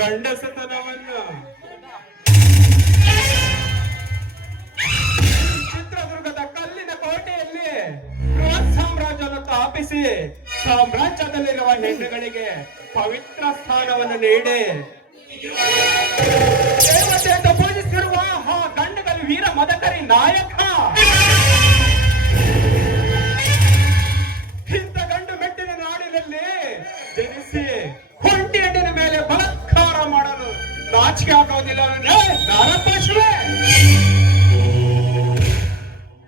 ಗಂಡಸತನವನ್ನು ಚಿತ್ರದುರ್ಗದ ಕಲ್ಲಿನ ಕೋಟೆಯಲ್ಲಿ ಬೃಹತ್ ಸಾಮ್ರಾಜ್ಯವನ್ನು ಸ್ಥಾಪಿಸಿ ಸಾಮ್ರಾಜ್ಯದಲ್ಲಿರುವ ಹೆಣ್ಣುಗಳಿಗೆ ಪವಿತ್ರ ಸ್ಥಾನವನ್ನು ನೀಡಿ ದೇವತೆ ಎಂದು ಪೂಜಿಸಿರುವ ಆ ಗಂಡಗಲ್ ವೀರ ಮದಕರಿ ನಾಯಕ ಇಂಥ ಗಂಡು ಮೆಟ್ಟಿನ ನಾಡಿನಲ್ಲಿ ಜನಿಸಿ ಹೊಂಟಿ ಹೆಣ್ಣಿನ ಮೇಲೆ ಬಲಾತ್ಕಾರ ಮಾಡಲು ನಾಚಿಕೆ ಆಗೋದಿಲ್ಲ ನರಪಶುವೆ.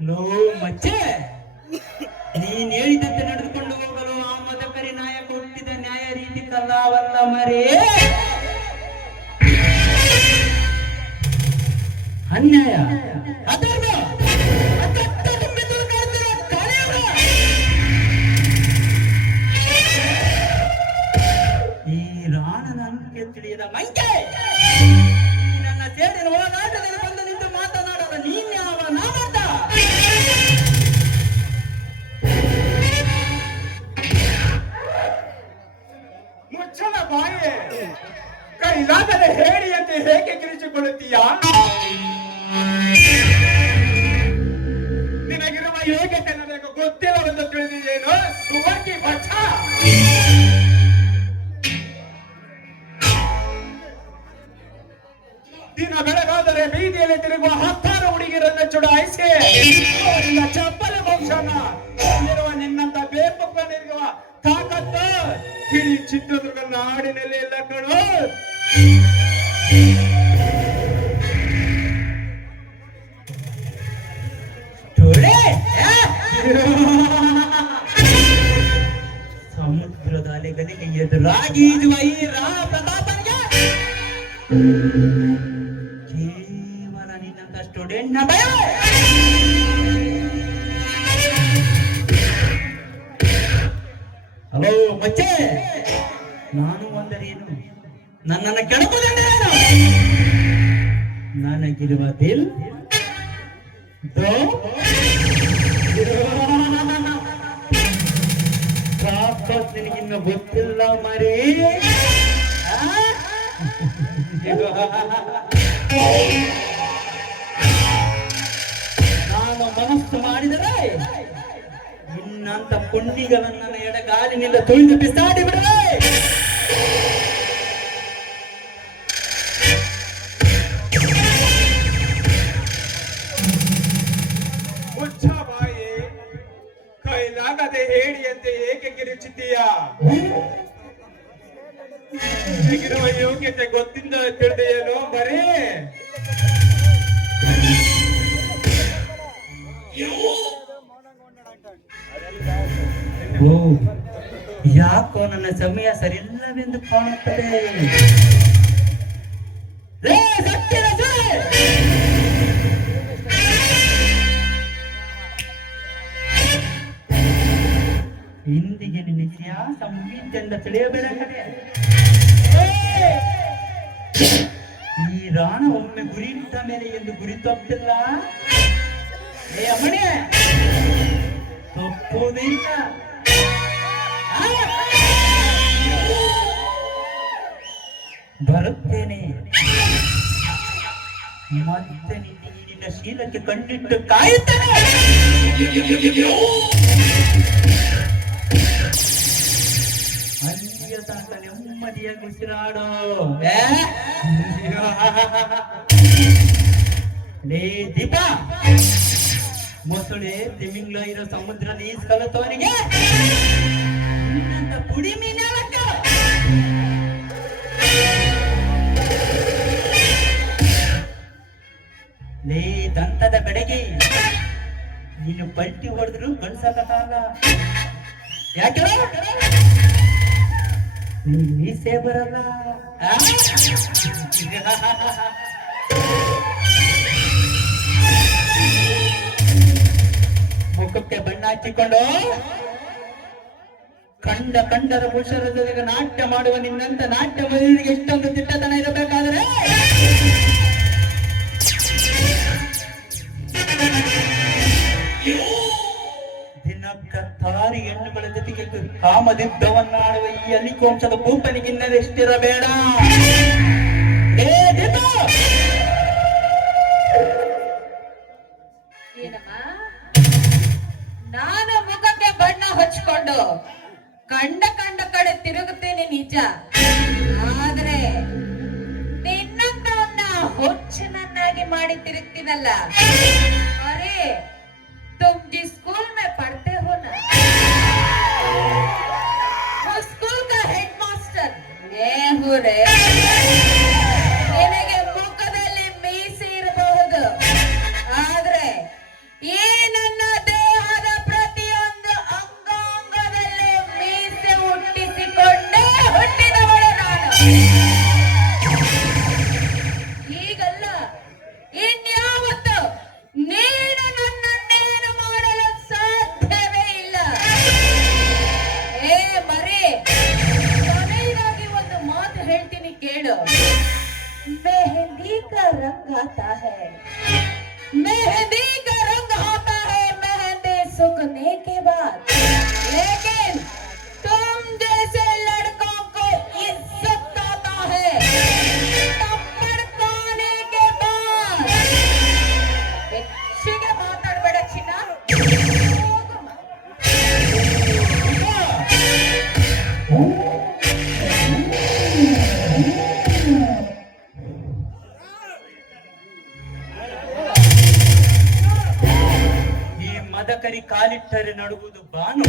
ಲೋ ಮಚ್ಚೆ, ನೀನ್ ಹೇಳಿದಂತೆ ನಡೆದುಕೊಂಡು ಹೋಗಲು ಆ ಮದಕರಿ ನಾಯಕ ಹುಟ್ಟಿದ ನ್ಯಾಯ ರೀತಿ ಕಲ್ಲವಲ್ಲ ಮರೇ, ಅನ್ಯಾಯ ಅಧರ್ಮ ಈ ರಾಣನ ಅಂತ್ಯ ತಿಳಿಯದ ಮಂಕೆ ನನ್ನ ಸೇಡಿನ ಒಳಗಾಟದಲ್ಲಿ ಬಂದು ನಿಂತು ಮಾತನಾಡಲು ನೀನ್ ಯಾವ ನಾಮರ್ಥ? ಮುಚ್ಚಲ ಬಾಯೆ, ಕೈಲಾಗದ ಹೇಳಿಯಂತೆ ಹೇಗೆ ಕಿರಿಚಿಕೊಳ್ಳುತ್ತೀಯಾ? ನಿನಗಿರುವ ಯೋಗ್ಯತೆ ನನಗೆ ಗೊತ್ತಿಲ್ಲವೆಂದು ತಿಳಿದಿದ್ದೇನು ಸುವರ್ಗಿ ಬಚ್ಚ? ದಿನ ಬೆಳಗಾದರೆ ಬೀದಿಯಲ್ಲಿ ತಿರುಗುವ ಹತ್ತಾರು ಹುಡುಗಿರನ್ನು ಚುಡಾಯಿಸಿ ಅವರಿಂದ ಚಪ್ಪಲ ವಂಶನ ಇರುವ ನಿನ್ನಂತ ಬೇಪಕ್ಕನಿರುವ ತಾಕತ್ತು ಇಡೀ ಚಿತ್ರದುರ್ಗ ನಾಡಿನಲ್ಲಿ ಎಲ್ಲ ಕಣೋ. ಸಮುದ್ರದ ಅಲೆಗಳಿಗೆ ಎದುರಾಗಿ ಇರುವ ಈ ಪ್ರತಾಪನಿಗೆ ಕೇವಲ ನಿನ್ನಂತ ಸ್ಟೂಡೆಂಟ್ ನ ಭಯ. ಹಲೋ ಮಚ್ಚೆ, ನಾನು ಒಂದರೇನು, ನನ್ನನ್ನು ಕೆಣಕುವುದೆಂದರೇನು? ನನಗಿರುವ ದಿಲ್ ನಿನಗಿನ್ನು ಗೊತ್ತಿಲ್ಲ ಮರೇ. ನಾನು ಮನಸ್ಸು ಮಾಡಿದರೆ ಇನ್ನಂತ ಪುಂಡಿಗಳನ್ನ ಎಡಗಾಲಿನಿಂದ ತುಳಿದು ಬಿಸಾಡಿ ಬಿಡಲೇ. ಮುಚ್ಚ ಬಾಯಿ, ಕೈಲಾಗದೆ ಹೇಳಿಯಂತೆ ಏಕೆ ಕಿರಿಚಿದ್ದೀಯಾ? ಹೇಗಿರುವ ಯೋಗ್ಯತೆ ಗೊತ್ತಿಂದ ತಿಳಿದೆಯೇನೋ ಬರೀ ಓ, ಯಾಕೋ ನನ್ನ ಸಮಯ ಸರಿಯಿಲ್ಲವೆಂದು ಕಾಣುತ್ತದೆ. ಇಂದಿಗೆ ನಿನಗೆ ಸಂಗೀತದಿಂದ ತಿಳಿಯಬೇಕೇ. ಈ ರಾಣ ಒಮ್ಮೆ ಗುರಿ ಇಟ್ಟ ಮೇಲೆ ಎಂದು ಗುರಿ ತಪ್ಪಿಲ್ಲ. ಏ ಅಮ್ಮಣೆ, ತಪ್ಪುವುದಿಲ್ಲ. ಬರುತ್ತೇನೆ ಮತ್ತೆ ನಿನ್ನ ಶೀಲಕ್ಕೆ ಕಣ್ಣಿಟ್ಟು ಕಾಯುತ್ತೇನೆ. ಅಲ್ಲಿಯ ತನಕ ನೆಮ್ಮದಿಯಾಗಿ ಉಸಿರಾಡೋ. ಲೇ ದೀಪ, ಮೊಸಳೆ ತಿಮಿಂಗ್ಲ ಇರೋ ಸಮುದ್ರದ ಈಸ್ ಕಲತವನಿಗೆ ಇನ್ನಂತ ಪುಡಿ ಮೀನಕ್ಕ ಲೇ ದಂತದ ಬೆಡಗಿ, ನೀನು ಪಲ್ಟಿ ಹೊಡೆದ್ರು ಕಣ್ಸಕಲ್ಲ. ಯಾಕೆ ನೀಸೇ ಬರಲ್ಲ. ಮುಖಕ್ಕೆ ಬಣ್ಣ ಹಚ್ಚಿಕೊಂಡು ಕಂಡರ ಪುರುಷರ ಜೊತೆಗೆ ನಾಟ್ಯ ಮಾಡುವ ನಿನ್ನಂತ ನಾಟ್ಯ ಮದುವೆಗೆ ಎಷ್ಟೊಂದು ದಿಟ್ಟತನ ಇರಬೇಕಾದ್ರೆ ದಿನಕ್ಕತ್ತಾರು ಹೆಣ್ಣುಗಳ ಜೊತೆಗೆ ಕಾಮದಿದ್ದವನ್ನಾಡುವ ಈ ಅಲಿಕೋಂಶದ ಭೂಪನಿಗಿನ್ನದೆಷ್ಟಿರಬೇಡ. ಏನಮ್ಮ, ನಾನು ಮುಖಕ್ಕೆ ಬಣ್ಣ ಹಚ್ಕೊಂಡು ಕಂಡ ಕಡೆ ತಿರುಗುತ್ತೇನೆ ನಿಜ, ಆದ್ರೆ ನಿನ್ನಂತವನ್ನ ಹುಚ್ಚನನ್ನಾಗಿ ಮಾಡಿ ತಿರುಗ್ತೀನಲ್ಲ. ಅರೆ तुम जिस स्कूल में पढ़ते हो ना, वो स्कूल का हेडमास्टर मैं हूँ रे. ನಿನಗೆ ಮುಖದಲ್ಲಿ ಮೀಸೆ ಇರಬಹುದು, ಆದ್ರೆ ಈ ನನ್ನ ದೇಹದ ಪ್ರತಿಯೊಂದು ಅಂಗಾಂಗದಲ್ಲಿ ಮೀಸೆ ಹುಟ್ಟಿಸಿಕೊಂಡೇ ಹುಟ್ಟಿದವಳು ನಾನು. ಈಗಲ್ಲ, ಇನ್ಯಾವತ್ತು ನೀನು ನನ್ನನ್ನೇನು ಮಾಡಲು ಸಾಧ್ಯವೇ ಇಲ್ಲ. ಏ ಮರಿ, ಕೊನೆಯದಾಗಿ ಒಂದು ಮಾತು ಹೇಳ್ತೀನಿ ಕೇಳು. मेहंदी का रंग आता है, मेहंदी का रंग आता है मेहंदी सूखने के बाद, लेकिन तुम जैसे लड़कों को इज्जत आता है थप्पड़ खाने के बाद. ಹೆಚ್ಚಿಗೆ ಮಾತಾಡಬೇಡ ಚಿನ್ನ, ಹೋಗಮ್ಮ. ಈ ಮದಕರಿ ಕಾಲಿಟ್ಟರೆ ನಡುವುದು ಬಾನು,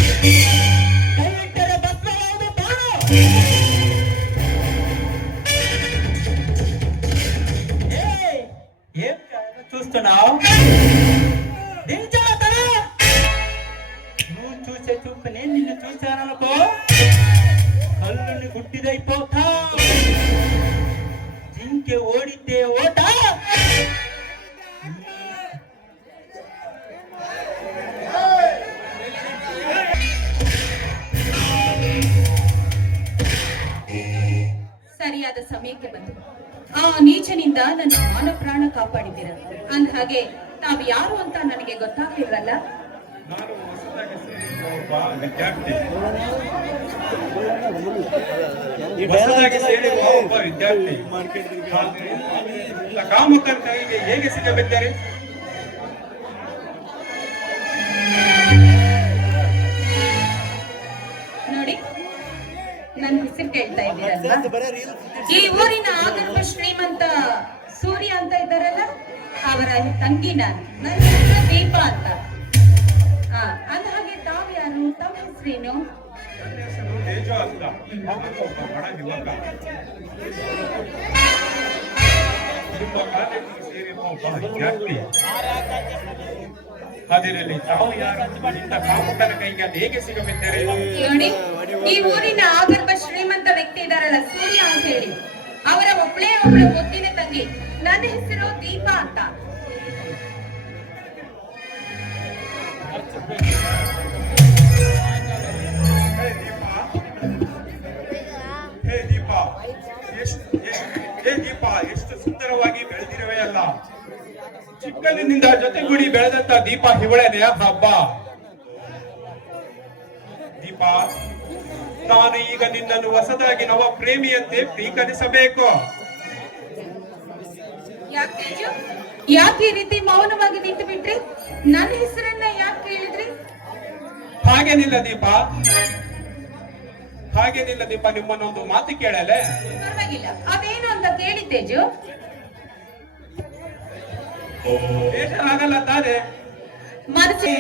ಕೈಯಿಟ್ಟರೆ ಭಸ್ಮವಾಗುವುದು ಬಾನು. ఏం చూస్తున్నావు? దించాతరా, నువ్వు చూసే చూపు నేను నిన్ను చూశాననుకో, కళ్ళుని గుడ్డిదైపోతా. జింకె ఓడితే ఓట, ಸರಿಯಾದ ಸಮಯಕ್ಕೆ ಬಂತು. ಆ ನೀಚನಿಂದ ನನ್ನ ಮಾನ ಪ್ರಾಣ ಕಾಪಾಡಿದ್ದೀರ. ಅಂದ ಹಾಗೆ ತಾವು ಯಾರು ಅಂತ ನನಗೆ ಗೊತ್ತಾಗ್ಲಿಲ್ವಲ್ಲ? ನಾನು ಹೊಸದಾಗಿ ಸೇರಿದ ಒಬ್ಬ ವಿದ್ಯಾರ್ಥಿ. ಹೊಸದಾಗಿ ಸೇರಿರುವ ಒಬ್ಬ ವಿದ್ಯಾರ್ಥಿ. ಆದ್ರೆ ಇಲ್ಲ ಕಾಮುಕನ ಕೈಗೆ ಹೇಗೆ ಸಿಗಬಿದ್ದಾರೆ? ನೋಡಿ, ನನ್ನ ಹೆಸರು ಕೇಳ್ತಾ ಇದ್ದೀರಲ್ವಾ? ಈ ಊರಿನ ಆಗರ್ಭ ಶ್ರೀಮಂತ ಸೂರ್ಯ ಅಂತ ಇದ್ದಾರಲ್ಲ, ಅವರ ತಂಗಿ ನಾನು. ನನ್ನ ಹೆಸರು ದೀಪ ಅಂತ. ಅಂದ ಹಾಗೆ ತಾವು ಯಾರು? ತಮ್ಮ ಹೆಸರೇನು? ನನ್ನ ಹೆಸರು ತೇಜು ಅಂತ. ನಾನು ಒಬ್ಬ ಬಡ ಯುವಕ. ನಿಮ್ಮ ಕಾಲೇಜಿಗೆ ಸೇರಿರುವ ಒಬ್ಬ ವಿದ್ಯಾರ್ಥಿ. ಅದರಲ್ಲಿ ತಾವು ಯಾರು? ಇಂಥ ಕಾಮುಕನ ಕೈಗೆ ಅದು ಹೇಗೆ ಸಿಗಬಿದ್ದಾರೆ? ನೋಡಿ, ಈ ಊರಿನ ಆಗರ್ಭ ಶ್ರೀಮಂತ ವ್ಯಕ್ತಿ ಇದಾರಲ್ಲ ಸೂರ್ಯ ಅಂತ ಹೇಳಿ, ಅವರ ಒಬ್ಳೆ ಮುದ್ದಿನ ತಂಗಿ. ನನ್ನ ಹೆಸರು ದೀಪ ಅಂತ. ಹೇ ದೀಪ, ಎಷ್ಟು ಸುಂದರವಾಗಿ ಬೆಳೆದಿರುವೆಯಲ್ಲ. ಚಿಕ್ಕಂದಿನಿಂದ ಜೊತೆಗೂಡಿ ಬೆಳೆದಂತ ದೀಪ ಹಿವಳೆನೆಯ ಹಬ್ಬ. ದೀಪ, ನಾನು ಈಗ ನಿನ್ನನ್ನು ಹೊಸದಾಗಿ ನವ ಪ್ರೇಮಿಯಂತೆ ಸ್ವೀಕರಿಸಬೇಕು. ಯಾಕೆ ಈ ರೀತಿ ಮೌನವಾಗಿ ನಿಂತು ಬಿಟ್ರಿ? ನನ್ನ ಹೆಸರನ್ನ ಯಾಕೆ ಕೇಳಿದ್ರಿ? ಹಾಗೇನಿಲ್ಲ ದೀಪ, ಹಾಗೇನಿಲ್ಲ ದೀಪ, ನಿಮ್ಮನ್ನೊಂದು ಮಾತು ಕೇಳಲೆ? ಪರವಾಗಿಲ್ಲ, ಅದೇನು ಅಂತ ಕೇಳಿ ತೇಜು. ಬೇಜಾರಾಗಲ್ಲ ತಾನೆ? ಮನಸ್ಸು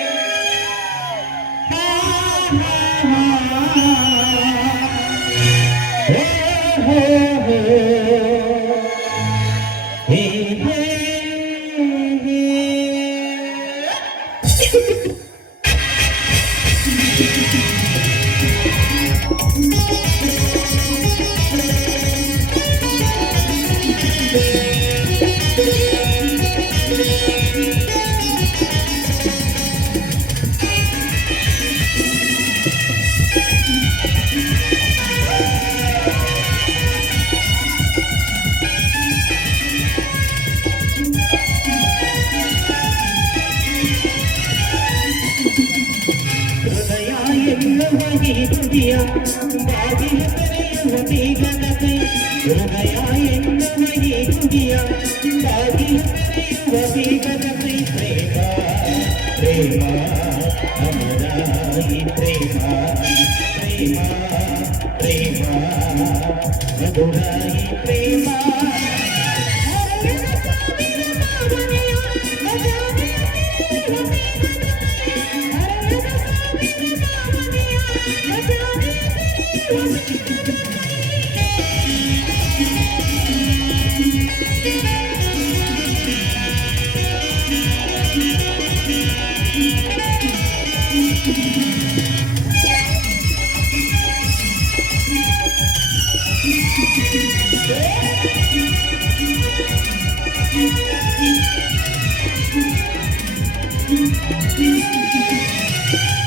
ಈ ಗುಡಿಯ ಬಾಗಿಲು ತೆರೆಯುವ ಬೀಗದ ಕೈ ಹೃದಯ ಎನ್ನುವ ಈ ಗುಡಿಯ ಬಾಗಿಲು ತೆರೆಯುವ ಬೀಗದ ಕೈ ಪ್ರೇಮ ಪ್ರೇಮ ಅಮರ ಈ ಪ್ರೇಮ ಪ್ರೇಮ ಪ್ರೇಮ ಮಧುರ ಈ ಪ್ರೇಮ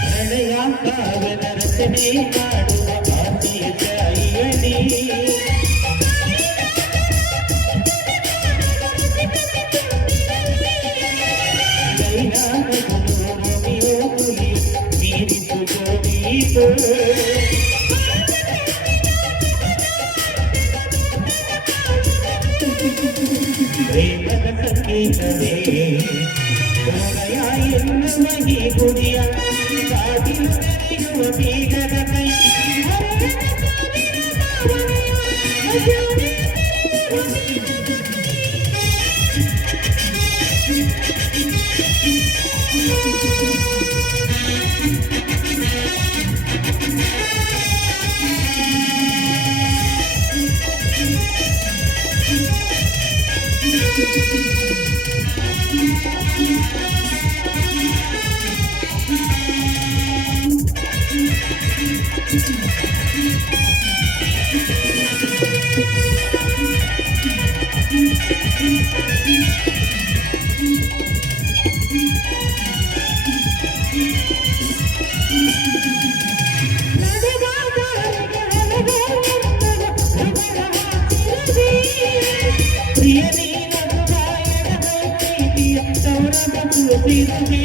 ಪ್ರಣಯ ಕಾವ್ಯದ ರಚನೆ ಮಾಡುವ ಆಸೆಯ ಜಾಯಿಯಲಿ ರೋಮಿಯೋ ಹುಲಿ ಮೀರಿತು ಜೋಡಿತು ಪ್ರೇಮದ ಸಂಗೀತವೇ ಹೃದಯ ಎನ್ನುವ ಈ ಗುಡಿಯ ಬಾಗಿಲು ತೆರೆಯುವ ಬೀಗದ ಕೈ ಪ್ರಿಯನೇ ನಗುವಾಯದ ಪ್ರೀತಿಯ ಸೌರಭ ಕೂತಿರುವೆ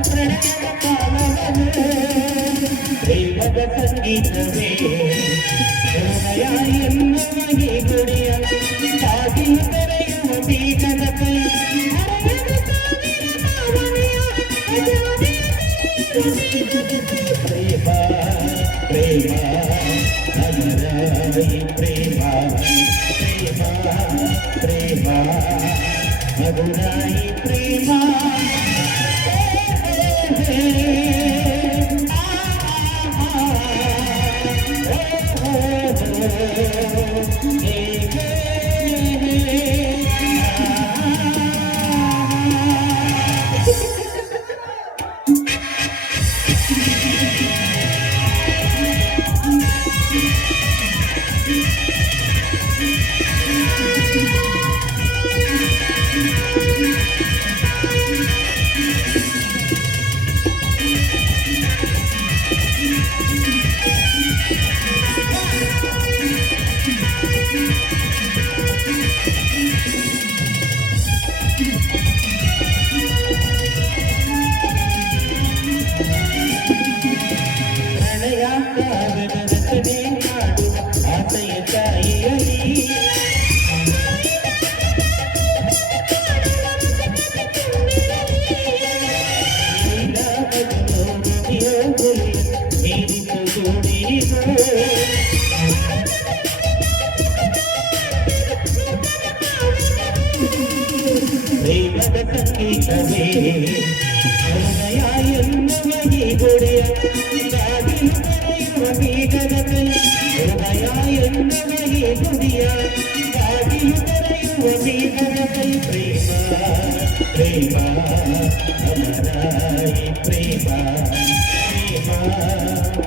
ಪ್ರಣಯದ ಕಾಲವನು ಪ್ರೇಮದ ಸಂಗೀತವೇ ಹೃದಯ ಎನ್ನುವ ಈ ಗುಡಿಯ ಬಾಗಿಲು ತೆರೆಯುವ ಬೀಗದ ಕೈ ಪ್ರೇಮ ಪ್ರೇಮ ಅಮರ ಈ ಪ್ರೇಮ ಪ್ರೇಮ ಪ್ರೇಮ ಮಧುರ ಈ ಪ್ರೇಮ ಪ್ರಣಯ ಕಾವ್ಯದ ರಚನೆ ಮಾಡುವ ಆಸೆಯ ಜಾಯಿಯಲಿ ರೋಮಿಯೋ ಹುಲಿ ಮೀರಿತು ಜೋಡಿತು ಪ್ರೇಮದ ಸಂಗೀತವೇ ಹೃದಯ ಎನ್ನುವ ಈ ಗುಡಿಯ ಬಾಗಿಲು ತೆರೆಯುವ ಬೀಗದ ಕೈ ಹೃದಯ ಎನ್ನುವ ಈ ಗುಡಿಯ ಬಾಗಿಲು ತೆರೆಯುವ ಬೀಗದ ಕೈ ಪ್ರೇಮ ಪ್ರೇಮ ಅಮರ ಈ ಪ್ರೇಮ ಪ್ರೇಮ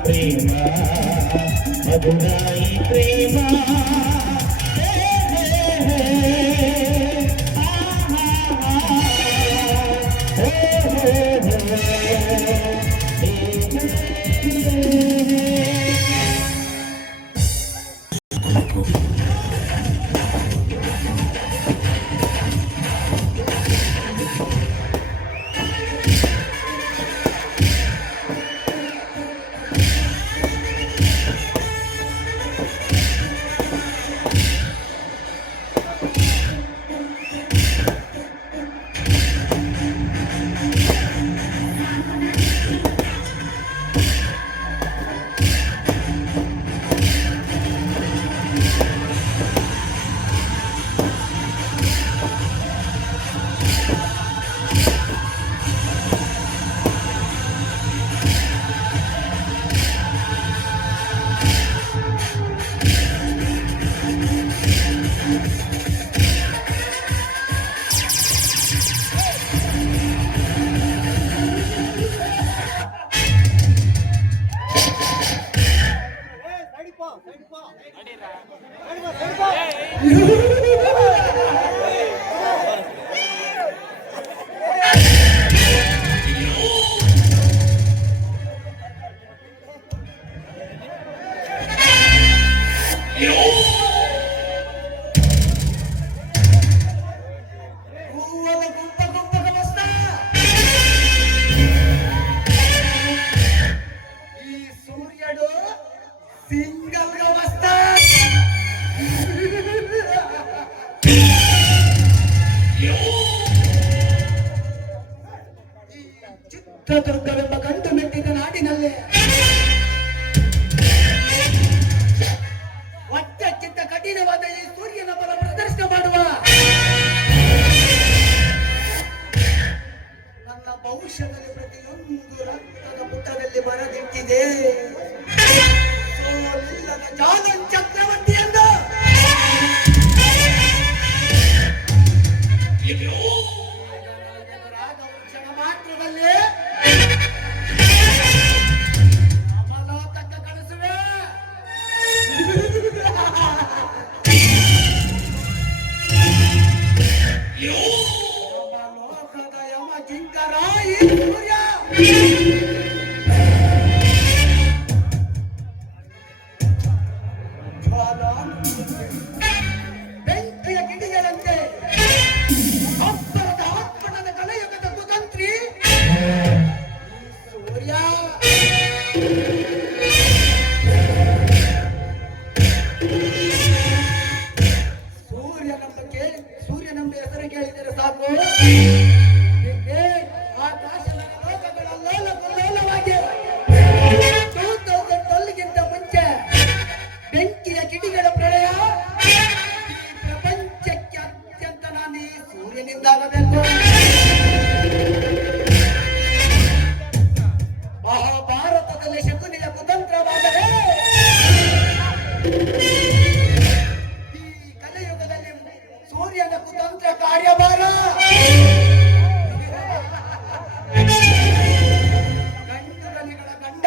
ಪ್ರೇಮ ಮಧುರ ಈ ಪ್ರೇಮ ಚಿತ್ರದುರ್ಗವೆಂಬ ಗಂಡು ಮೆಟ್ಟಿದ ನಾಡಿನಲ್ಲಿ ಒಚ್ಚಕ್ಕಿಂತ ಕಠಿಣವಾದ ಈ ಸೂರ್ಯನ ಬಲ ಪ್ರದರ್ಶನ ಮಾಡುವ ನನ್ನ ಭವಿಷ್ಯದಲ್ಲಿ ಪ್ರತಿಯೊಂದು ರಕ್ತದ ಪುಟದಲ್ಲಿ ಬರದಿಟ್ಟಿದೆ ಸೋಲಿಲ್ಲದ ಜಾಗನ್ ಚಕ್ರವರ್ತಿ ಎಂದು. ಕ್ಷಣ ಮಾತ್ರದಲ್ಲಿ ಅಮಲೋಕಕ್ಕೆ ಕಳಿಸುವೆ. ಅಮಲೋಕದ ಯಮ ಕಿಂಕರ ಈ ಸೂರ್ಯ. ಬೆಂಕಿಯ ಗಿಡಿಗಳಂತೆ ಅಬ್ಬರದ ಆತ್ಮನದ ಕಲಯುಗದ ಕುತಂತ್ರಿ ಸೂರ್ಯ. ಸೂರ್ಯನೆಂಬ ಹೆಸರು ಕೇಳಿದರೆ ಸಾಕು ಆಕಾಶದ ಲೋಕಗಳ ಲೋಲವಾಗಿ 2012ಗಿಂತ ಮುಂಚೆ ಬೆಂಕಿಯ ಕಿಡಿಗಳ ಪ್ರಳಯ ಈ ಪ್ರಪಂಚಕ್ಕೆ ಅತ್ಯಂತ ನಾನು ಈ ಸೂರ್ಯನಿಂದಾಗಬೇಕು. ಮಹಾಭಾರತದಲ್ಲಿ ಶಕುನಿಯ ಕುತಂತ್ರವಾದರೆ ಈ ಕಲಿಯುಗದಲ್ಲಿ ಸೂರ್ಯನ ಕುತಂತ್ರ ಕಾರ್ಯಭಾರ. ಗಂಡುಗಲಿಗಳ ಗಂಡ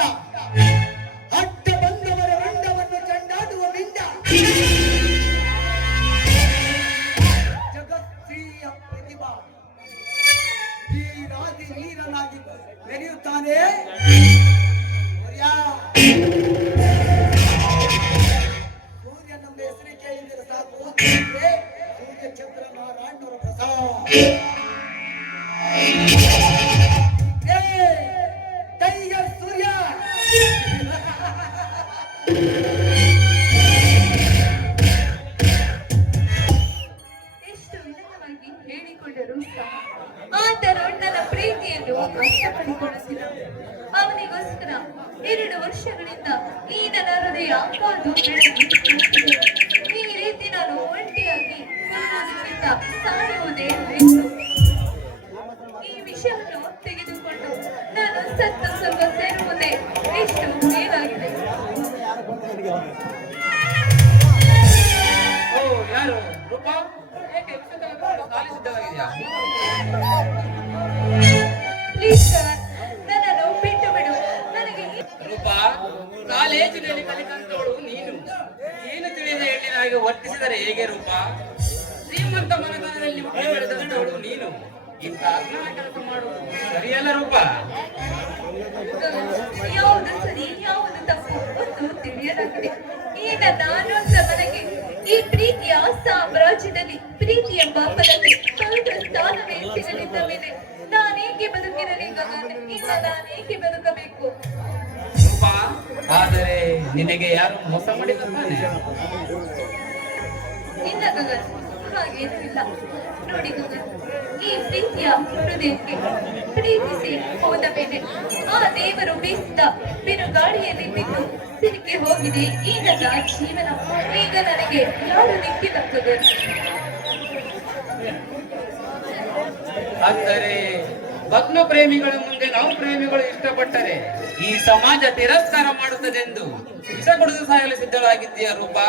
ಅಡ್ಡ ಬಂದವರ ರಂಡವನ್ನು ಚಂಡಾಡುವ ಮಿಂಡ ಜಗತ್ಪ್ರಿಯ ಪ್ರತಿಭಾ ಈ ರಾಜಿ ನೀರನಾಗಿ ಮೆರೆಯುತ್ತಾನೆ ಸೂರ್ಯ. ಸೂರ್ಯನೊಂದು ಹೆಸರು ಕೇಳಿದರೆ ಸಾಕು ಸೂರ್ಯ ಚಂದ್ರ ನಾರಾಯಣರ ಪ್ರಸಾದ. ಟೈಗರ್ ಸೂರ್ಯ. ಎಷ್ಟು ವಿನಯವಾಗಿ ಹೇಳಿಕೊಂಡರೂ ಸಹ ಆತನು ನನ್ನ ಪ್ರೀತಿಯನ್ನು ಅರ್ಥಪಡಿಕೊಳ್ಳುತ್ತಿಲ್ಲ. ಅವನಿಗೋಸ್ಕರ 2 ವರ್ಷಗಳಿಂದ ಈ ನನ್ನ ಹೃದಯ ಕಾದು ಬೆಳೆದಿದೆ. ಈ ರೀತಿ ನಾನು ಒಂಟಿಯಾಗಿ ಸಾಯೋದಕ್ಕಿಂತ ಸಾಯುವುದೇ ಬೇಕು. ಈ ವಿಷಯವನ್ನು ತೆಗೆದುಕೊಂಡು ನಾನು ಸತ್ತ ಸ್ವಲ್ಪ ಸೇರುವುದೇ ಎಷ್ಟು ಮೇಲಾಗಿದೆ. ಓ ಯಾರು ರೂಪಾ? ಏಕೆ ಇಷ್ಟೊತ್ತಲ್ಲಿ ಖಾಲಿ ಸಿದ್ಧವಾಗಿದೆಯಾ? ಪ್ಲೀಸ್ ಸರ್, ನನ್ನನ್ನು ಬಿಟ್ಟು ಬಿಡು. ನನಗೆ ರೂಪಾ, ಕಾಲೇಜಿನಲ್ಲಿ ಕಲಿತಂತವಳು ನೀನು. ಏನು ತಿಳಿದ ಹೆಣ್ಣಿನಾಗಿ ವರ್ತಿಸಿದರೆ ಹೇಗೆ ರೂಪಾ? ಶ್ರೀಮಂತ ಮನೆತನದಲ್ಲಿ ಹುಟ್ಟಿ ಬೆಳೆದಂತವಳು ನೀನು. ಇಂಥ ಅಜ್ಞಾನ ಕೆಲಸ ಮಾಡುವುದು ಸರಿಯಲ್ಲ ರೂಪಾ. ಯಾವುದು ಸರಿ ಯಾವುದು ತಪ್ಪು ಒಂದು ತಿಳಿಯಲಾಗಿದೆ. ಈಗ ನಾನು ನನಗೆ ಈ ಪ್ರೀತಿಯ ಸಾಮ್ರಾಜ್ಯದಲ್ಲಿ ಪ್ರೀತಿ ಎಂಬ ಪದಕ್ಕೆ ಸ್ವಲ್ಪ ಸ್ಥಾನವೇ ಸಿಗಲಿದ್ದ ಮೇಲೆ ನಾನೇಕೆ ಬದುಕಿರಲಿ ಗಗನ್? ಈಗ ನಾನೇಕೆ ಬದುಕಬೇಕು? ರೂಪಾ, ಆದರೆ ನಿನಗೆ ಯಾರು ಮೋಸ ಮಾಡಿದ್ದಾನೆ? ಇಲ್ಲ ಗಗನ್, ಹಾಗೇನೂ ಇಲ್ಲ. ನೋಡಿ ಗಗನ್, ಈ ಪ್ರೀತಿಯ ಹೃದಯಕ್ಕೆ ಪ್ರೀತಿಸಿ ಹೋದ ಮೇಲೆ ಆ ದೇವರು ಬೀಸಿದ ಬಿರುಗಾಳಿಯಲ್ಲಿ ಬಿದ್ದು ಸಿಲುಕಿ ಹೋಗಿದೆ ಈ ನನ್ನ ಜೀವನ. ಈಗ ನನಗೆ ಯಾರು ದಿಕ್ಕಿಲ್ಲ ಗಗನ್. ಅಂದರೆ ಭಗ್ನ ಪ್ರೇಮಿಗಳ ಮುಂದೆ ನಾವು ಪ್ರೇಮಿಗಳು ಇಷ್ಟಪಟ್ಟರೆ ಈ ಸಮಾಜ ತಿರಸ್ಕಾರ ಮಾಡುತ್ತದೆಂದು ವಿಷ ಕುಡಿದು ಸಾಯಲು ಸಿದ್ಧವಾಗಿದ್ದೀಯ ರೂಪಾ?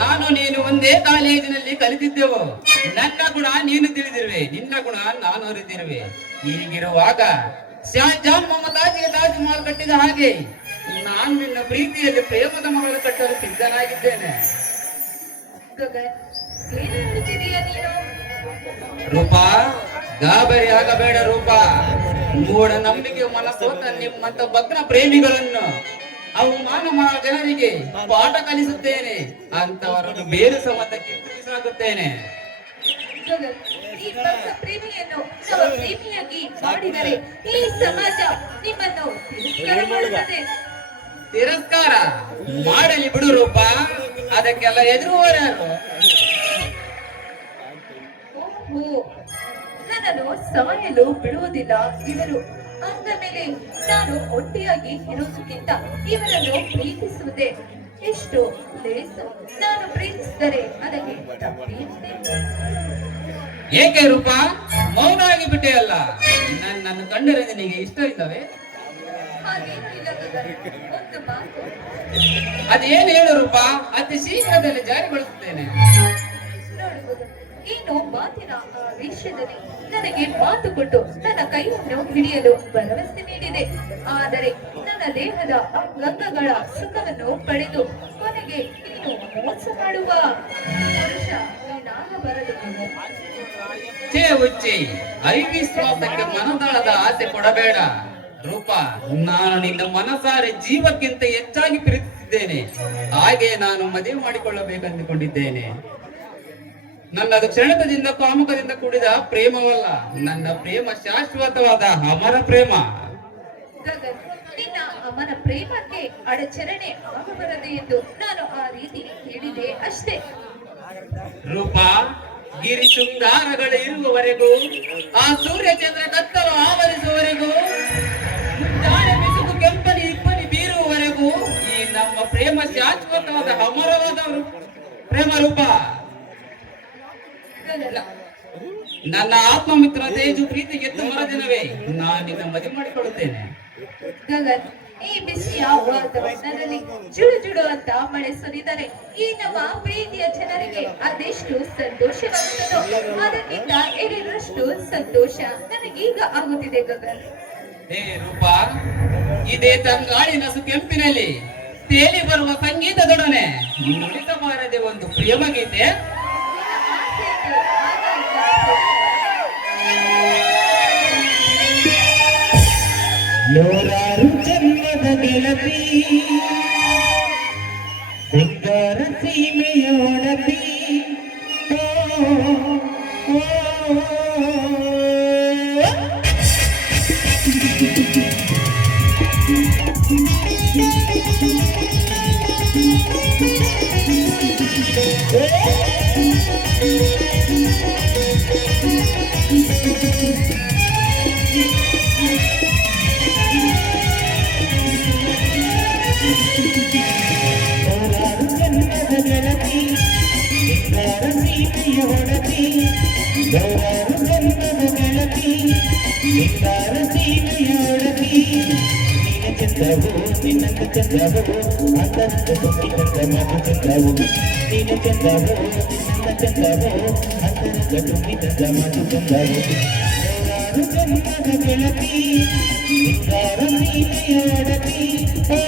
ನಾನು ನೀನು ಒಂದೇ ಕಾಲೇಜಿನಲ್ಲಿ ಕಲಿತಿದ್ದೆವು. ನನ್ನ ಗುಣ ನೀನು ತಿಳಿದಿರುವೆ, ನಿನ್ನ ಗುಣ ನಾನು ಅರಿತಿರುವೆ. ಹೀಗಿರುವಾಗ ಶಾಜಾನ್ ಮಮತಾಜಿಗೆ ತಾಜ್ ಮಹಲ್ ಕಟ್ಟಿದ ಹಾಗೆ ನಾನು ನಿನ್ನ ಪ್ರೀತಿಯಲ್ಲಿ ಪ್ರೇಮದ ಮಗಳು ಕಟ್ಟಲು ಸಿದ್ಧನಾಗಿದ್ದೇನೆ. ಗಗನ್, ಏನು ಹೇಳುತ್ತಿದೀಯ ನೀನು? ರೂಪಾ, ಗಾಬರಿ ಆಗಬೇಡ ರೂಪಾ. ಮೂಢ ನಂಬಿಕೆ ಮನಸ್ಸೋತ ನಿಮ್ಮಂತ ಭಗ್ನ ಪ್ರೇಮಿಗಳನ್ನು ಅವಮಾನ ಮಾಡೋ ಜನರಿಗೆ ಪಾಠ ಕಲಿಸುತ್ತೇನೆ. ಅಂತವರನ್ನು ಬೇರೆ ಸಮತಕ್ಕೆ ಸಾಗುತ್ತೇನೆ. ಗಗನ್, ಈ ಭಕ್ತ ಪ್ರೇಮಿಯನ್ನು ನಮ್ಮ ಪ್ರೇಮಿಯಾಗಿ ಮಾಡಿದರೆ ಈ ಸಮಾಜ ನಿಮ್ಮನ್ನು ತಿರಸ್ಕಾರ ಮಾಡುತ್ತದೆ. ತಿರಸ್ಕಾರ ಮಾಡಲಿ ಬಿಡು ರೂಪಾ, ಅದಕ್ಕೆಲ್ಲ ಎದುರುವವರು. ಓಹೋ, ನನ್ನನ್ನು ಸಾಯಲು ಬಿಡುವುದಿಲ್ಲ ಇವರು. ಅಂದ ಮೇಲೆ ನಾನು ಒಟ್ಟಿಯಾಗಿ ಇರುವುದಕ್ಕಿಂತ ಇವರನ್ನು ಪ್ರೀತಿಸುವುದೇ ಎಷ್ಟು ಲೇಸು. ನಾನು ಪ್ರೀತಿಸಿದರೆ ಅದಕ್ಕೆ ತಪ್ಪೇನಿದೆ? ಏಕೆ ರೂಪ ಮೌನ ಆಗಿಬಿಟ್ಟೆ ಅಲ್ಲ? ನನ್ನನ್ನು ಕಂಡರೆ ನಿನಗೆ ಇಷ್ಟ ಇಲ್ಲವೇ? ಹಾಗೇನೂ ಇಲ್ಲ ಗಗನ್. ಒಂದು ಮಾತು. ಅದೇನು ಹೇಳು ರೂಪ, ಅತಿ ಶೀಘ್ರದಲ್ಲಿ ಜಾರಿಗೊಳಿಸುತ್ತೇನೆ. ನೋಡು ಗಗನ್, ಏನು ಮಾತಿನ ವಿಷಯದಲ್ಲಿ ನನಗೆ ಮಾತು ಕೊಟ್ಟು ನನ್ನ ಕೈಯನ್ನು ಹಿಡಿಯಲು ಭರವಸೆ ನೀಡಿದೆ. ಆದರೆ ನನ್ನ ದೇಹದ ಅಂಗಗಳ ಸುಖವನ್ನು ಪಡೆದು ಕೊನೆಗೆ ನೀನು ಮೋಸ ಮಾಡುವ ಪುರುಷ ನೀನಾಗಬಾರದು ಗಗನ್. ಛೇ ಹುಚ್ಚಿ, ಅವಿಶ್ವಾಸಕ್ಕೆ ಮನದಾಳದ ಆಸೆ ಕೊಡಬೇಡ ರೂಪ. ನಾನು ನಿನ್ನ ಮನಸಾರೆ ಜೀವಕ್ಕಿಂತ ಹೆಚ್ಚಾಗಿ ಪ್ರೀತಿಸಿದ್ದೇನೆ. ಹಾಗೆ ನಾನು ಮದುವೆ ಮಾಡಿಕೊಳ್ಳಬೇಕೆಂದುಕೊಂಡಿದ್ದೇನೆ. ನನ್ನದು ಕ್ಷಣದಿಂದ ಕಾಮುಕದಿಂದ ಕೂಡಿದ ಪ್ರೇಮವಲ್ಲ, ನನ್ನ ಪ್ರೇಮ ಶಾಶ್ವತವಾದ ಅಮರ ಪ್ರೇಮ. ಗಗನ್, ನಿನ್ನ ಅಮನ ಪ್ರೇಮಕ್ಕೆ ಅಡಚಣೆ ಆಗಬಾರದು ಎಂದು ನಾನು ಆ ರೀತಿ ಹೇಳಿದೆ ಅಷ್ಟೇ. ರೂಪ, ಗಿರಿ ಶೃಂಗಾರಗಳು ಇರುವವರೆಗೂ, ಆ ಸೂರ್ಯ ಚಂದ್ರ ಕತ್ತಲು ಆವರಿಸುವವರೆಗೂ, ಮುಂಜಾನೆ ಬಿಸುಕು ಕೆಂಪನಿ ಇಬ್ಬನಿ ಬೀರುವವರೆಗೂ ಈ ನಮ್ಮ ಪ್ರೇಮ ಶಾಶ್ವತವಾದ ಅಮರವಾದ ಪ್ರೇಮ ರೂಪ. ಗಗನ್, ನನ್ನ ಆತ್ಮಮಿತ್ರ ತೇಜು ಪ್ರೀತಿ ಗೆದ್ದು ಮರದಿನವೇ ನಾನು ನಿನ್ನ ಮದುವೆ ಮಾಡಿಕೊಳ್ಳುತ್ತೇನೆ. ಗಗನ್, ಈ ಬಿಸಿಯ ವಾತಾವರಣದಲ್ಲಿ ಜುಡು ಜುಡು ಅಂತ ಮಳೆ ಸುರಿದರೆ ಈ ನಮ್ಮ ಪ್ರೀತಿಯ ಜನರಿಗೆ ಅದೆಷ್ಟು ಸಂತೋಷವಾಗುತ್ತದೋ ಅದಕ್ಕಿಂತ ಎರಡರಷ್ಟು ಸಂತೋಷ ನನಗೀಗ ಆಗುತ್ತಿದೆ ಗಗನ್. ಹೇ ರೂಪ, ಇದೇ ತಂಗಾಳಿನ ಕೆಂಪಿನಲ್ಲಿ ತೇಲಿ ಬರುವ ಸಂಗೀತದೊಡನೆ ನುಡಿಸಬಾರದೆ ಒಂದು ಪ್ರೇಮ ಗೀತೆ. ಆಸೆಗೆ ಆಗಾಗ ನೂರಾರು ಜನ್ಮದ ಗೆಳತಿ, ಸಿಂಗಾರ ಸೀಮೆಯೋಡತಿ. ಓ, ನೂರಾರು ಜನ್ಮದ ಗೆಳತಿ, ಸಿಂಗಾರ ಸೀಮೆಯೋಡತಿ. ನೂರಾರು ಜನ್ಮದ ಗೆಳತಿ, ಸಿಂಗಾರ ಸೀಮೆಯೋಡತಿ. ನೀನ ಚಂದವು ನಿನ್ನಂತ ಚಂದವು, ಅಂತರಂಗ ತುಂಬಿದಂತ ಮಾತು ಚಂದವು. ನೀನ ಚಂದವು ನಿನ್ನಂತ ಚಂದವು, ಅಂತರಂಗ ತುಂಬಿದಂತ ಮಾತು ಚಂದವು. ನೂರಾರು ಜನ್ಮದ ಗೆಳತಿ, ಸಿಂಗಾರ ಸೀಮೆಯೋಡತಿ. ಓ,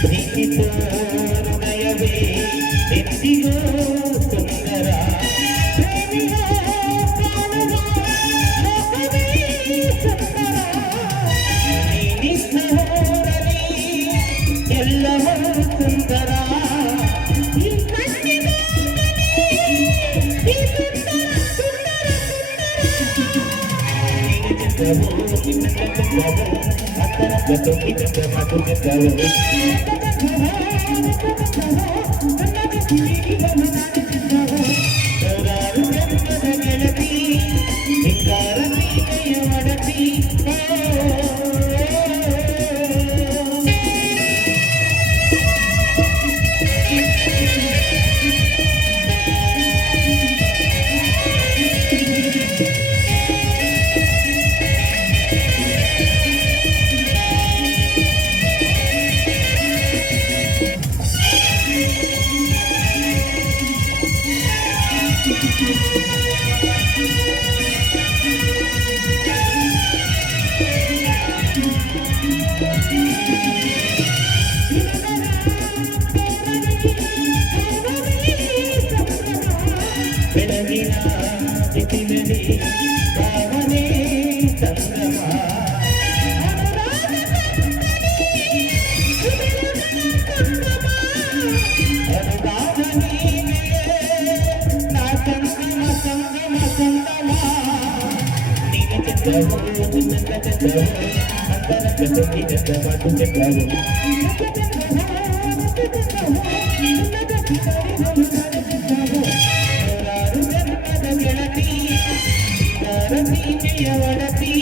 ಪ್ರೀತಿಸೋ ಹೃದಯವೇ ಎಂದಿಗೂ ಸುಂದರ, ಪ್ರೇಮಿಯ ಕಾಣುವ ಲೋಕವೇ ಸುಂದರ. ನೀನಿನ್ನ ಹೋರಲಿ ಎಲ್ಲವೂ ಸುಂದರ. ಈ ಕಣ್ಣಿಗೆ ಈ ಸುಂದರ ಸುಂದರ ಸುಂದರ. ನೀನು ಚಂದವು ನಿನ್ನ ಚಂದವು, ಅಂತರಂಗ ತುಂಬಿದಂತ ಮಾತು ಚಂದವು. ನೂರಾರು ಜನ್ಮದ ಗೆಳತಿ, ಸಿಂಗಾರ ಸೀಮೆಯೋಡತಿ. ಬೆಳಗಿನ ಬಿಸಿಲಲ್ಲಿ ಭಾವನೆ ಸಂಗಮ ಅನುರಾಗ ನೀನೆಯೇ ನಾ ಸಂಗಮ ಸಂಗಮ ಸಂಗಮ ನೀನು ಚಂದವು ನಿನ್ನ ಚಂದವು ಅಂತರಂಗ ಸಂಗೀತದ ಮಾತು ಚಂದವು ನೂರಾರು ಜನ್ಮದ ಗೆಳತಿ ಸೀಮೆಯ ಒಡತಿ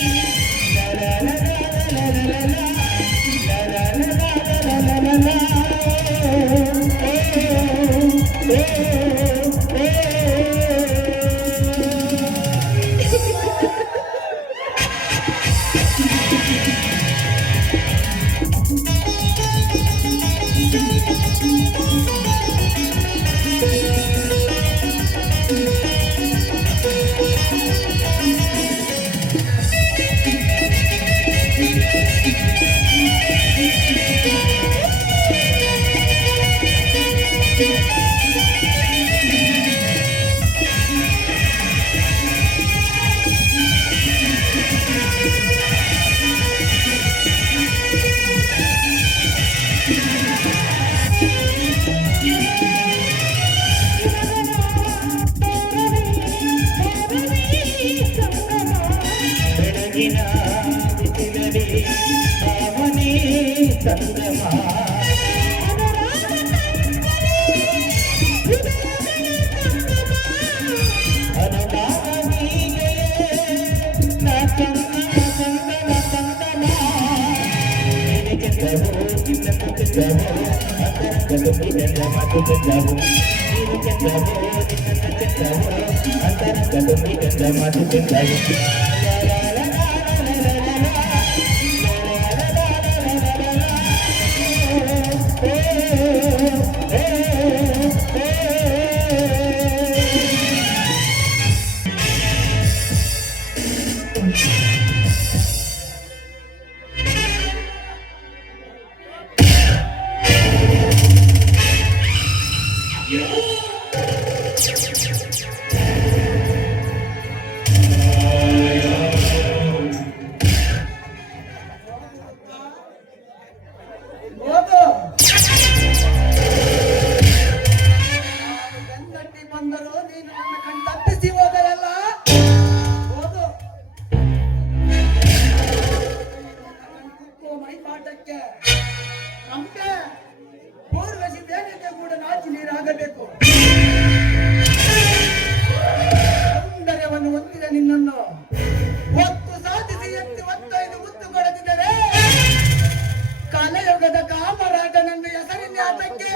ಬೆಳಗಿನ ಬಿಸಿಲಲ್ಲಿ ಭಾವನೆ ಸಂಗಮ ಅನುಭವ ನೀನೆಯೇ ನಾ ಸಂಗಮ ಸಂಗಮ ಸಂಗಮ ನೀನು ಚಂದವು ನಿನ್ನ ಚಂದವು ಅಂತರಂಗ ಸಂಗೀತದ ಮಾತು ಚಂದವು ನೀನು ಚಂದವು ನಿನ್ನ ಚಂದವು ಅಂತರಂಗ ಸಂಗೀತದ ಮಾತು ಚಂದವು ಹೋಗು. ನಾನು ಬೆನ್ನಟ್ಟಿ ಬಂದರೂ ನೀನು ನನ್ನ ಕಣ್ ತಪ್ಪಿಸಿ ಹೋದೆಯಲ್ಲ. ಹೋಗು. ನನ್ನ ಕುಕ್ಕುವ ಮೈಪಾಠಕ್ಕೆ ನಮ್ಗೆ ಪೂರ್ವಜಿ ದೇವತೆ ಕೂಡ ನಾಚಿ ನೀರಾಗಬೇಕು. ಸೌಂದರ್ಯವನ್ನು ಹೊಂದಿದ ನಿನ್ನನ್ನು ಒತ್ತು ಸಾಧಿಸಿ ಎತ್ತಿ ಒತ್ತೈದು ಮುತ್ತು ಕೊಡದಿದ್ದರೆ ಕಲಯುಗದ ಕಾಮರಾಜನೆಂದು ಹೆಸರಿನ ಆತಕ್ಕೆ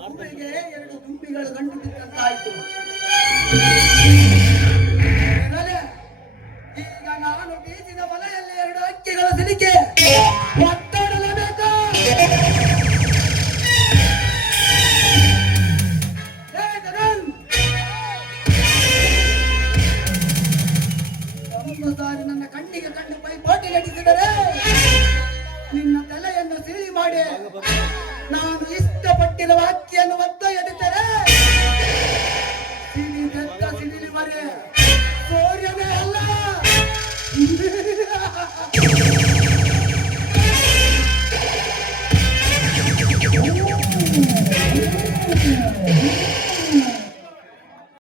ಊರಿಗೆ ಎರಡು ದುಂಬಿಗಳು ಗಂಟು ಬಿದ್ದಂತಾಯ್ತು. ಎನ್ನಲೆ, ಈಗ ನಾನು ಬೀಸಿದ ಮನೆಯಲ್ಲಿ ಎರಡು ಅಕ್ಕಿಗಳ ಸಿಲಿಕೆ ಒತ್ತಾಡಲೇಬೇಕು. ಒಂದು ಸಾರಿ ನನ್ನ ಕಣ್ಣಿಗೆ ಕಂಡು ಪೈಪೋಟಿ ನಡೆಸಿದರೆ ನಿನ್ನ ತಲೆಯನ್ನು ಸಿಳಿ ಮಾಡಿ ನಾನು ಇಷ್ಟಪಟ್ಟಿರುವ ಅಕ್ಕಿಯನ್ನು ಒತ್ತೊಯ್ಯದಿದ್ದರೆ ಸಿಡಿದೆತ್ತ ಸಿಡಿಲಿ ಮರೆ ಸೂರ್ಯನೇ ಅಲ್ಲ.